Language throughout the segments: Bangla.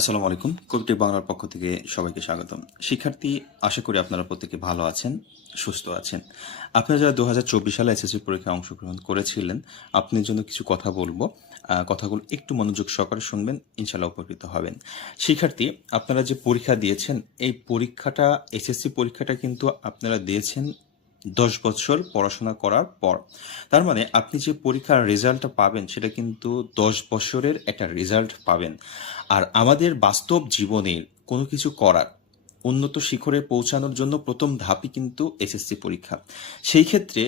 আসসালামু আলাইকুম। কবিটি বাংলার পক্ষ থেকে সবাইকে স্বাগতম। শিক্ষার্থী, আশা করি আপনারা প্রত্যেকে ভালো আছেন, সুস্থ আছেন। আপনারা যারা দু হাজার চব্বিশ সালে এসএসসি পরীক্ষায় অংশগ্রহণ করেছিলেন আপনার জন্য কিছু কথা বলব। কথাগুলো একটু মনোযোগ সহকারে শুনবেন ইনশাল্লাহ উপকৃত হবেন। শিক্ষার্থী, আপনারা যে পরীক্ষা দিয়েছেন, এই পরীক্ষাটা, এসএসসি পরীক্ষাটা কিন্তু আপনারা দিয়েছেন দশ বছর পড়াশোনা করার পর, তার মানে আপনি যে পরীক্ষার রেজাল্টটা পাবেন সেটা কিন্তু দশ বছরের একটা রেজাল্ট পাবেন। আর আমাদের বাস্তব জীবনের কোনো কিছু করার উন্নত শিখরে পৌঁছানোর জন্য প্রথম ধাপই কিন্তু এসএসসি পরীক্ষা। সেই ক্ষেত্রে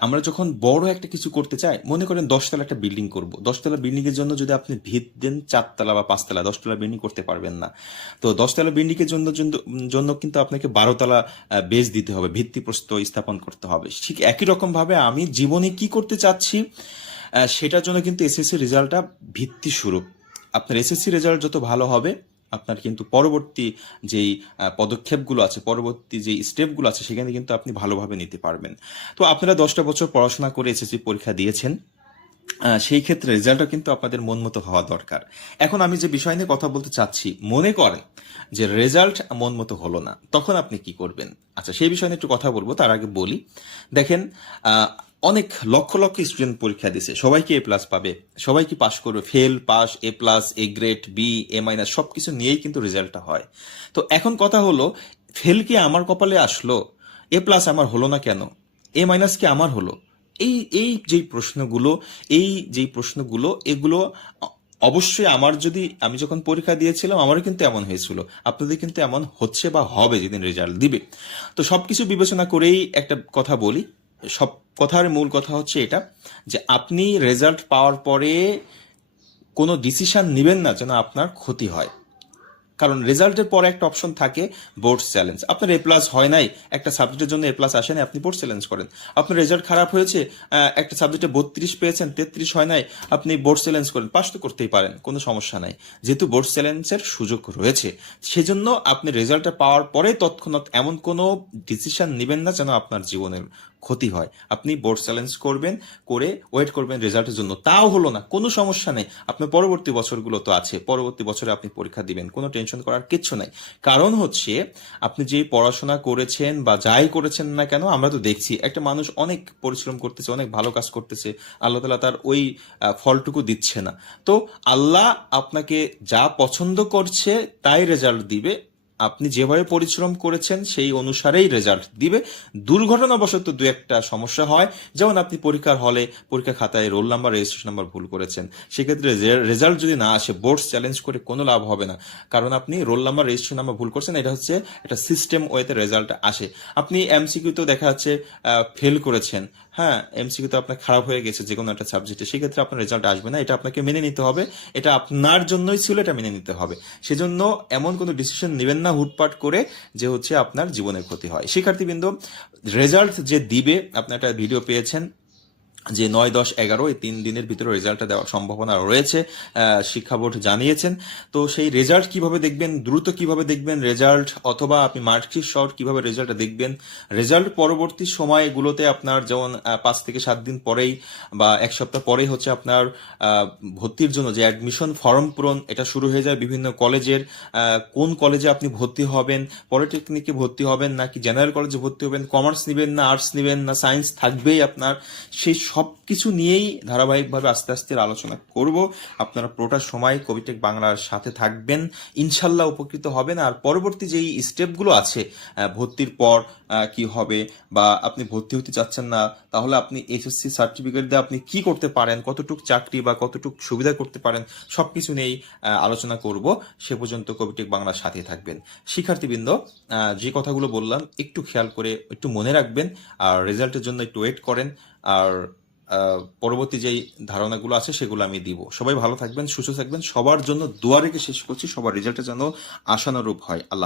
আমরা যখন বড় একটা কিছু করতে চাই, মনে করেন দশতলা একটা বিল্ডিং করব। দশতলা বিল্ডিং এর জন্য যদি আপনি ভিত দেন, চারতলা বা পাঁচতলা, দশতলা বিল্ডিং করতে পারবেন না। তো দশতলা বিল্ডিং এর জন্য জন্য- কিন্তু আপনাকে বারোতলা বেস দিতে হবে, ভিত্তিপ্রস্তর স্থাপন করতে হবে। ঠিক একই রকম ভাবে আমি জীবনে কি করতে চাচ্ছি সেটার জন্য কিন্তু এসএসসি রেজাল্টটা ভিত্তি স্বরূপ আপনার এসএসসি রেজাল্ট যত ভালো হবে আপনার কিন্তু পরবর্তী যেই পদক্ষেপগুলো আছে, পরবর্তী যেই স্টেপগুলো আছে, সেখানে কিন্তু আপনি ভালোভাবে নিতে পারবেন। তো আপনারা দশটা বছর পড়াশোনা করে এসএসসি পরীক্ষা দিয়েছেন সেই ক্ষেত্রে রেজাল্টও কিন্তু আপনাদের মন মতো হওয়া দরকার। এখন আমি যে বিষয় নিয়ে কথা বলতে চাচ্ছি, মনে করে যে রেজাল্ট মন মতো হলো না, তখন আপনি কি করবেন? আচ্ছা সেই বিষয় নিয়ে একটু কথা বলব, তার আগে বলি। দেখেন অনেক লক্ষ লক্ষ স্টুডেন্ট পরীক্ষা দিছে। সবাইকে এ প্লাস পাবে সবাই কি পাশ করবে। Fail pass A plus A grade B A minus সব কিছু নিয়েই কিন্তু রেজাল্টটা হয়। তো এখন কথা হলো ফেল কি আমার কপালে আসলো? এ প্লাস আমার হলো না কেন? এ মাইনাস কি আমার হলো? এই এই যেই প্রশ্নগুলো, এই যেই প্রশ্নগুলো, এগুলো অবশ্যই আমার যদি, আমি যখন পরীক্ষা দিয়েছিলাম, আমারও কিন্তু এমন হয়েছিল। আপনাদের কিন্তু এমন হচ্ছে বা হবে যেদিন রেজাল্ট দিবে। তো সবকিছু বিবেচনা করেই একটা কথা বলি সব কথার মূল কথা হচ্ছে এটা, যে আপনি রেজাল্ট পাওয়ার পরে কোনো ডিসিশান নেবেন না যেন আপনার ক্ষতি হয়। কারণ রেজাল্টের পরে একটা অপশন থাকে বোর্ড চ্যালেঞ্জ আপনার এ প্লাস হয় নাই, একটা সাবজেক্টের জন্য এ প্লাস আসে নাই আপনি বোর্ড চ্যালেঞ্জ করেন। আপনার রেজাল্ট খারাপ হয়েছে একটা সাবজেক্টে বত্রিশ পেয়েছেন, তেত্রিশ হয় নাই, আপনি বোর্ড চ্যালেঞ্জ করেন। পাস তো করতেই পারেন, কোনো সমস্যা নাই। যেহেতু বোর্ড চ্যালেঞ্জের সুযোগ রয়েছে, সেজন্য আপনি রেজাল্টটা পাওয়ার পরে তৎক্ষণাৎ এমন কোনো ডিসিশন নেবেন না যেন আপনার জীবনের ক্ষতি হয়। আপনি বোর্ড চ্যালেঞ্জ করবেন, করে ওয়েট করবেন রেজাল্টের জন্য। তাও হলো না, কোনো সমস্যা নেই। আপনার পরবর্তী বছরগুলো তো আছে, পরবর্তী বছরে আপনি পরীক্ষা দিবেন, কোনো টেনশন করার কিচ্ছু নাই। কারণ হচ্ছে, আপনি যে পড়াশোনা করেছেন বা যাই করেছেন না কেন, আমরা তো দেখছি, একটা মানুষ অনেক পরিশ্রম করতেছে, অনেক ভালো কাজ করতেছে, আল্লাহ তালা তার ওই ফলটুকু দিচ্ছে না। তো আল্লাহ আপনাকে যা পছন্দ করছে, তাই রেজাল্ট দিবে আপনি যেভাবে পরিশ্রম করেছেন, সেই অনুসারেই রেজাল্ট দিবে। দুর্ঘটনাবশত দু একটা সমস্যা হয়। যেমন আপনি পরীক্ষার হলে পরীক্ষা খাতায় রোল নাম্বার রেজিস্ট্রেশন নাম্বার ভুল করেছেন। সেক্ষেত্রে রেজাল্ট যদি না আসে বোর্ড চ্যালেঞ্জ করে কোনো লাভ হবে না। কারণ আপনি রোল নাম্বার রেজিস্ট্রেশন নাম্বার ভুল করছেন, এটা হচ্ছে একটা সিস্টেম ওয়েতে রেজাল্ট আসে। আপনি এমসিকিউ তো দেখা যাচ্ছে ফেল করেছেন। হ্যাঁ এমসিকিউ তো আপনার খারাপ হয়ে গেছে যে কোনো একটা সাবজেক্টে সেক্ষেত্রে আপনার রেজাল্ট আসবে না। এটা আপনাকে মেনে নিতে হবে। এটা আপনার জন্যই ছিল, এটা মেনে নিতে হবে। সেজন্য এমন কোনো ডিসিশন নেবেন না। হুটপাট করে যে হচ্ছে আপনার জীবনের ক্ষতি হয়। শিক্ষার্থীবৃন্দ রেজাল্ট যে দিবে আপনার একটা ভিডিও পেয়েছেন যে নয় দশ এগারো এই তিন দিনের ভিতরে রেজাল্টটা দেওয়ার সম্ভাবনা রয়েছে শিক্ষা বোর্ড জানিয়েছেন। তো সেই রেজাল্ট কীভাবে দেখবেন, দ্রুত কীভাবে দেখবেন রেজাল্ট অথবা আপনি মার্কশিট শর্ট কীভাবে রেজাল্টটা দেখবেন? রেজাল্ট পরবর্তী সময়গুলোতে আপনার যেমন পাঁচ থেকে সাত দিন পরেই বা এক সপ্তাহ পরেই হচ্ছে আপনার ভর্তির জন্য যে অ্যাডমিশন ফর্ম পূরণ, এটা শুরু হয়ে যায় বিভিন্ন কলেজের কোন কলেজে আপনি ভর্তি হবেন পলিটেকনিকে ভর্তি হবেন নাকি জেনারেল কলেজে ভর্তি হবেন কমার্স নেবেন না আর্টস নেবেন না সায়েন্স থাকবেই আপনার। সেই সব কিছু নিয়েই ধারাবাহিকভাবে আস্তে আস্তে আলোচনা করব। আপনারা পুরোটা সময় কবিটেক বাংলার সাথে থাকবেন। ইনশাল্লাহ উপকৃত হবেন। আর পরবর্তী যেই স্টেপগুলো আছে ভর্তির পর কি হবে বা আপনি ভর্তি হতে চাচ্ছেন না, তাহলে আপনি এইচএসসি সার্টিফিকেট দিয়ে আপনি কি করতে পারেন, কতটুক চাকরি বা কতটুক সুবিধা করতে পারেন সব কিছু নিয়েই আলোচনা করব। সে পর্যন্ত কবিটেক বাংলার সাথে থাকবেন। শিক্ষার্থীবৃন্দ যে কথাগুলো বললাম, একটু খেয়াল করে, একটু মনে রাখবেন। আর রেজাল্টের জন্য একটু ওয়েট করেন। আর পরবর্তী যেই ধারণাগুলো আছে সেগুলো আমি দিব। সবাই ভালো থাকবেন, সুস্থ থাকবেন। সবার জন্য দুয়ারেকে শেষ করছি। সবার রেজাল্টের যেন আশানুরূপ হয়। আল্লাহ